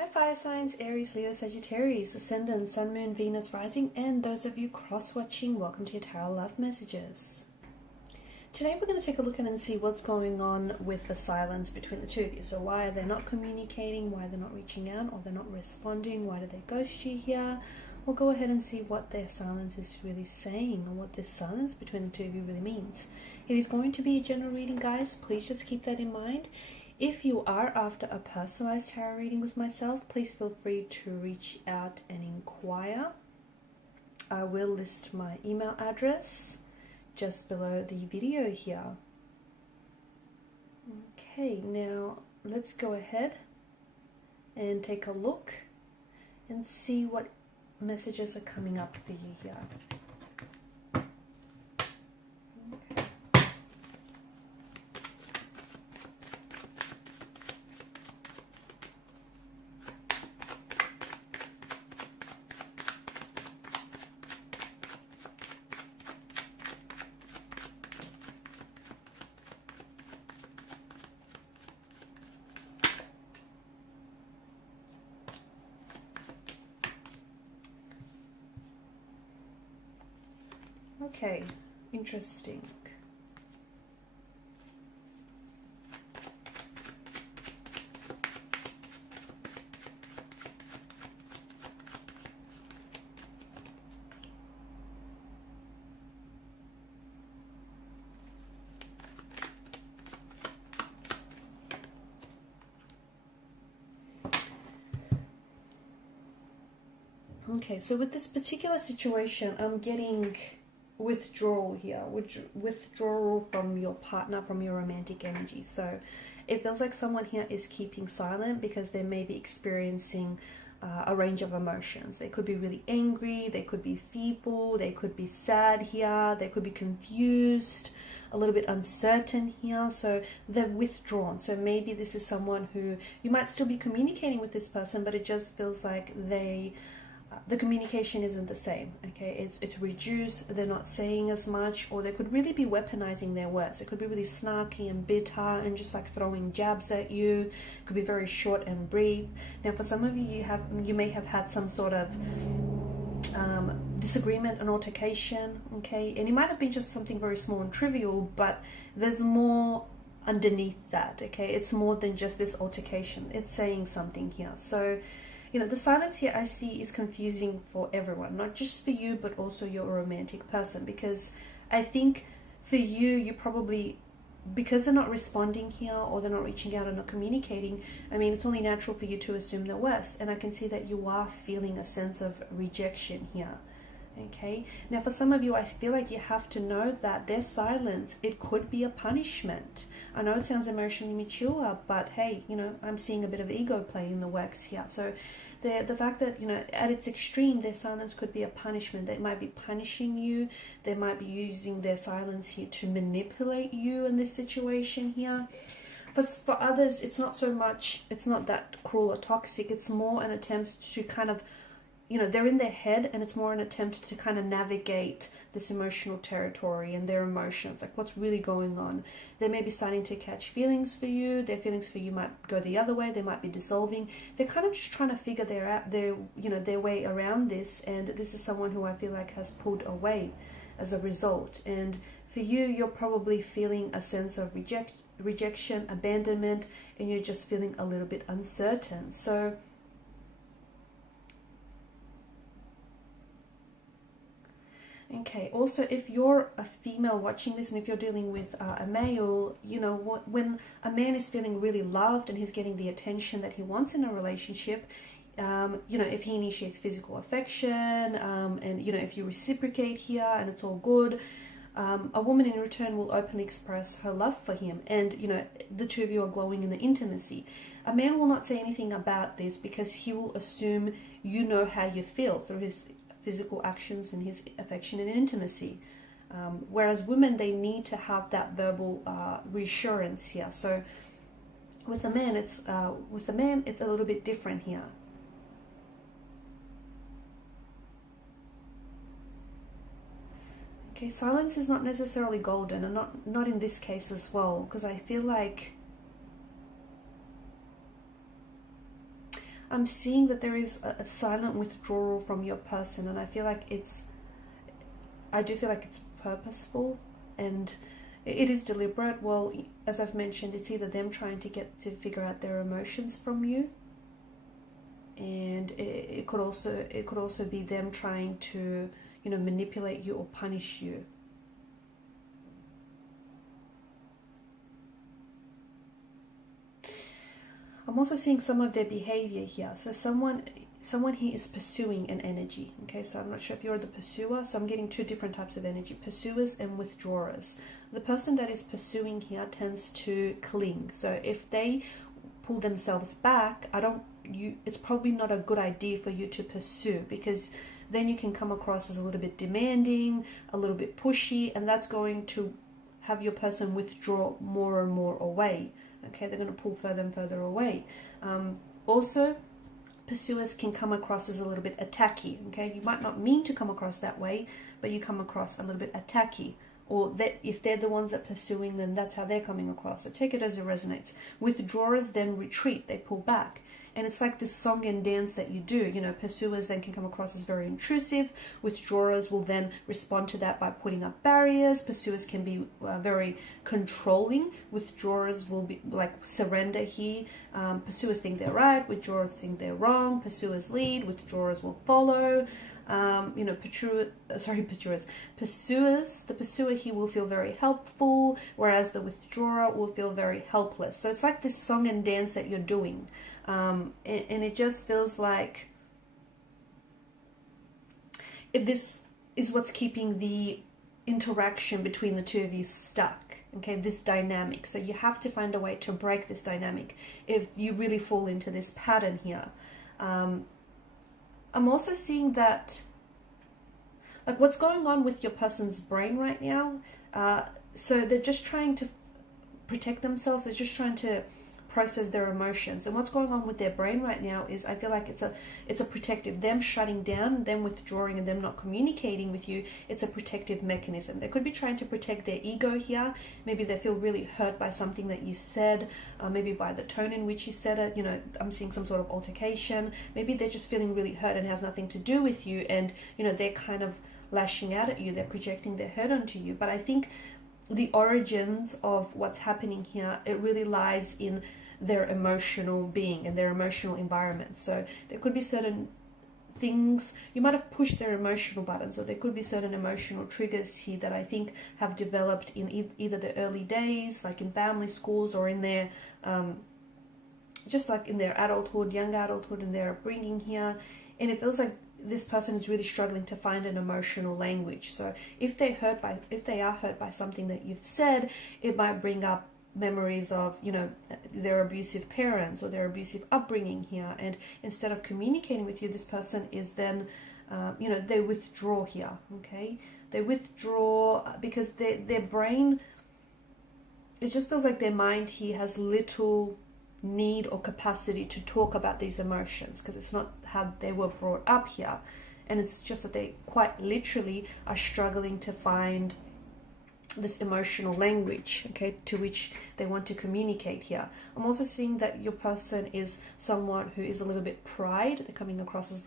Hi fire signs, Aries, Leo, Sagittarius, Ascendant, Sun, Moon, Venus, Rising, and those of you cross-watching, welcome to your Tarot Love Messages. Today we're going to take a look at and see what's going on with the silence between the two of you. So why are they not communicating, why they're not reaching out, or they're not responding, why do they ghost you here? We'll go ahead and see what their silence is really saying and what this silence between the two of you really means. It is going to be a general reading, guys. Please just keep that in mind. If you are after a personalized tarot reading with myself, please feel free to reach out and inquire. I will list my email address just below the video here. Okay, now let's go ahead and take a look and see what messages are coming up for you here. Okay, interesting. Okay, so with this particular situation, I'm getting withdrawal here, withdrawal from your partner, from your romantic energy. So it feels like someone here is keeping silent because they may be experiencing a range of emotions. They could be really angry, they could be fearful, they could be sad here, they could be confused, a little bit uncertain here. So they're withdrawn. So maybe this is someone who you might still be communicating with this person, but it just feels like the communication isn't the same. Okay, it's reduced, they're not saying as much, or they could really be weaponizing their words. It could be really snarky and bitter and just like throwing jabs at you. It could be very short and brief. Now for some of you, you may have had some sort of disagreement, an altercation, okay, and it might have been just something very small and trivial, but there's more underneath that. Okay, it's more than just this altercation, it's saying something here. So you know, the silence here I see is confusing for everyone, not just for you, but also your romantic person. Because I think for you, you probably, because they're not responding here or they're not reaching out or not communicating, I mean, it's only natural for you to assume the worst. And I can see that you are feeling a sense of rejection here. Okay, now for some of you, I feel like you have to know that their silence, it could be a punishment. I know it sounds emotionally mature, but hey, you know, I'm seeing a bit of ego play in the works here. So the fact that, you know, at its extreme, their silence could be a punishment. They might be punishing you. They might be using their silence here to manipulate you in this situation here. For others, it's not so much, it's not that cruel or toxic. It's more an attempt to kind of, you know, they're in their head, and it's more an attempt to kind of navigate this emotional territory and their emotions, like what's really going on. They may be starting to catch feelings for you. Their feelings for you might go the other way. They might be dissolving. They're kind of just trying to figure their way around this. And this is someone who I feel like has pulled away as a result. And for you, you're probably feeling a sense of rejection, abandonment, and you're just feeling a little bit uncertain. So okay, also if you're a female watching this, and if you're dealing with a male, you know, when a man is feeling really loved and he's getting the attention that he wants in a relationship, you know, if he initiates physical affection, and, you know, if you reciprocate here and it's all good, a woman in return will openly express her love for him, and, you know, the two of you are glowing in the intimacy. A man will not say anything about this because he will assume you know how you feel through his physical actions and his affection and intimacy, whereas women, they need to have that verbal reassurance here. So with the man, it's a little bit different here. Okay, silence is not necessarily golden, and not in this case as well, because I feel like I'm seeing that there is a silent withdrawal from your person, and I do feel like it's purposeful, and it is deliberate. Well, as I've mentioned, it's either them trying to figure out their emotions from you, and it could also be them trying to, you know, manipulate you or punish you. I'm also seeing some of their behavior here. So someone here is pursuing an energy. Okay, so I'm not sure if you're the pursuer. So I'm getting two different types of energy: pursuers and withdrawers. The person that is pursuing here tends to cling. So if they pull themselves back, it's probably not a good idea for you to pursue, because then you can come across as a little bit demanding, a little bit pushy, and that's going to have your person withdraw more and more away. Okay, they're going to pull further and further away. Also, pursuers can come across as a little bit attacky. Okay, you might not mean to come across that way, but you come across a little bit attacky. Or that if they're the ones that are pursuing, then that's how they're coming across. So take it as it resonates. Withdrawers then retreat, they pull back. And it's like this song and dance that you do. You know, pursuers then can come across as very intrusive. Withdrawers will then respond to that by putting up barriers. Pursuers can be very controlling. Withdrawers will be like surrender here. Pursuers think they're right. Withdrawers think they're wrong. Pursuers lead. Withdrawers will follow. You know, pursuers. The pursuer here will feel very helpful, whereas the withdrawer will feel very helpless. So it's like this song and dance that you're doing. And it just feels like this is what's keeping the interaction between the two of you stuck. Okay, this dynamic. So you have to find a way to break this dynamic if you really fall into this pattern here. I'm also seeing that, like, what's going on with your person's brain right now. So they're just trying to protect themselves. They're just trying to process their emotions. And what's going on with their brain right now is, I feel like it's a protective, them shutting down, them withdrawing, and them not communicating with you. It's a protective mechanism. They could be trying to protect their ego here. Maybe they feel really hurt by something that you said, maybe by the tone in which you said it. You know, I'm seeing some sort of altercation. Maybe they're just feeling really hurt and has nothing to do with you, and you know, they're kind of lashing out at you. They're projecting their hurt onto you. But I think the origins of what's happening here, it really lies in their emotional being and their emotional environment. So there could be certain things, you might have pushed their emotional buttons, so there could be certain emotional triggers here that I think have developed in either the early days, like in family, schools, or in their just like in their adulthood, young adulthood, and their upbringing here. And it feels like this person is really struggling to find an emotional language. So if they are hurt by something that you've said, it might bring up memories of, you know, their abusive parents or their abusive upbringing here. And instead of communicating with you, this person is then, you know, they withdraw here. Okay, they withdraw because their brain, it just feels like their mind here has little need or capacity to talk about these emotions, because it's not how they were brought up here. And it's just that they quite literally are struggling to find this emotional language, okay, to which they want to communicate here. I'm also seeing that your person is someone who is a little bit pride. They're coming across as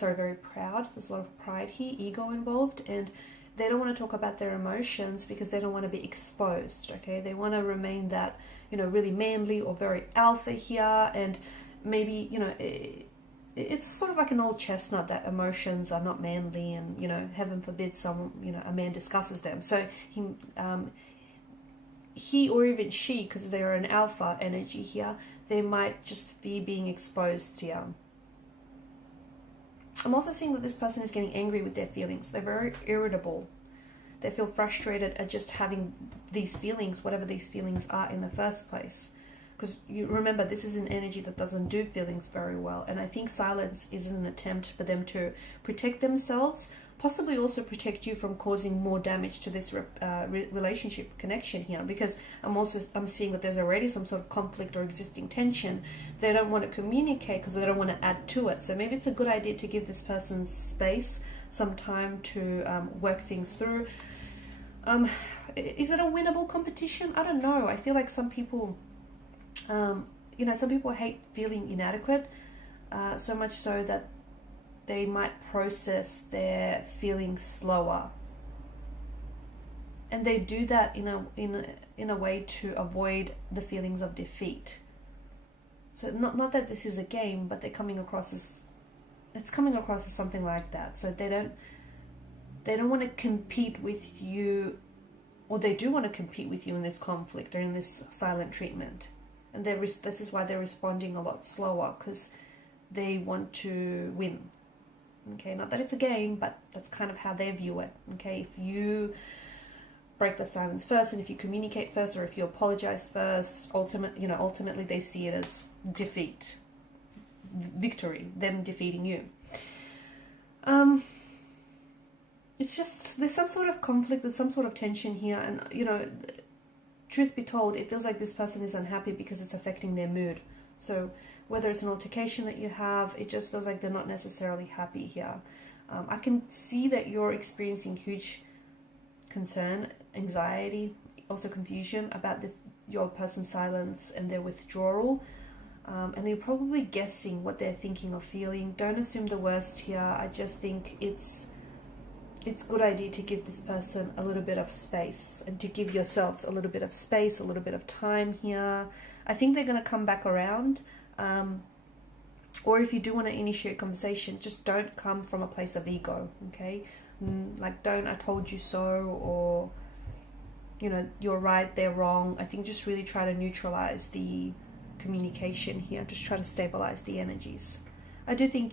very proud. There's a lot of pride here, ego involved, and they don't want to talk about their emotions because they don't want to be exposed. Okay, they want to remain that, you know, really manly or very alpha here. And maybe, you know, it's sort of like an old chestnut that emotions are not manly, and, you know, heaven forbid a man discusses them. So he or even she, because they're an alpha energy here, they might just be being exposed here. I'm also seeing that this person is getting angry with their feelings. They're very irritable. They feel frustrated at just having these feelings, whatever these feelings are in the first place. Because you remember, this is an energy that doesn't do feelings very well. And I think silence is an attempt for them to protect themselves, possibly also protect you from causing more damage to this relationship connection here. Because I'm seeing that there's already some sort of conflict or existing tension. They don't want to communicate because they don't want to add to it. So maybe it's a good idea to give this person space, some time to work things through. Is it a winnable competition? I don't know. I feel like some people... you know, some people hate feeling inadequate. so much so that they might process their feelings slower. And they do that in a way to avoid the feelings of defeat. So not that this is a game, but they're coming across as, it's coming across as something like that. So they don't want to compete with you, or they do want to compete with you in this conflict or in this silent treatment. And this is why they're responding a lot slower, because they want to win. Okay, not that it's a game, but that's kind of how they view it. Okay, if you break the silence first, and if you communicate first, or if you apologize first, ultimately they see it as defeat, victory, them defeating you. It's just, there's some sort of conflict, there's some sort of tension here, and truth be told, it feels like this person is unhappy because it's affecting their mood. So whether it's an altercation that you have, it just feels like they're not necessarily happy here. I can see that you're experiencing huge concern, anxiety, also confusion about your person's silence and their withdrawal. And you're probably guessing what they're thinking or feeling. Don't assume the worst here. I just think it's a good idea to give this person a little bit of space, and to give yourselves a little bit of space, a little bit of time here. I think they're going to come back around. Or if you do want to initiate conversation, just don't come from a place of ego, okay? Like, don't "I told you so," or "you're right, they're wrong." I think just really try to neutralize the communication here. Just try to stabilize the energies. I do think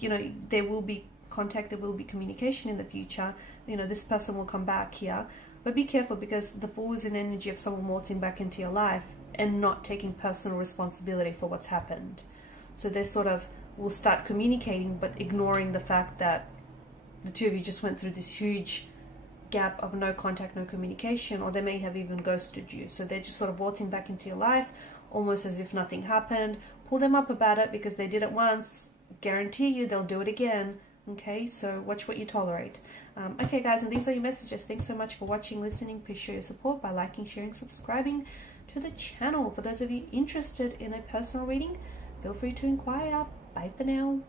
there will be contact, there will be communication in the future. This person will come back here, but be careful, because the Fool is an energy of someone waltzing back into your life and not taking personal responsibility for what's happened. So they sort of will start communicating, but ignoring the fact that the two of you just went through this huge gap of no contact, no communication, or they may have even ghosted you. So they're just sort of waltzing back into your life, almost as if nothing happened. Pull them up about it, because they did it once. Guarantee you they'll do it again. Okay, so watch what you tolerate. Okay, guys, and these are your messages. Thanks so much for watching, listening. Please show your support by liking, sharing, subscribing to the channel. For those of you interested in a personal reading, feel free to inquire. Bye for now.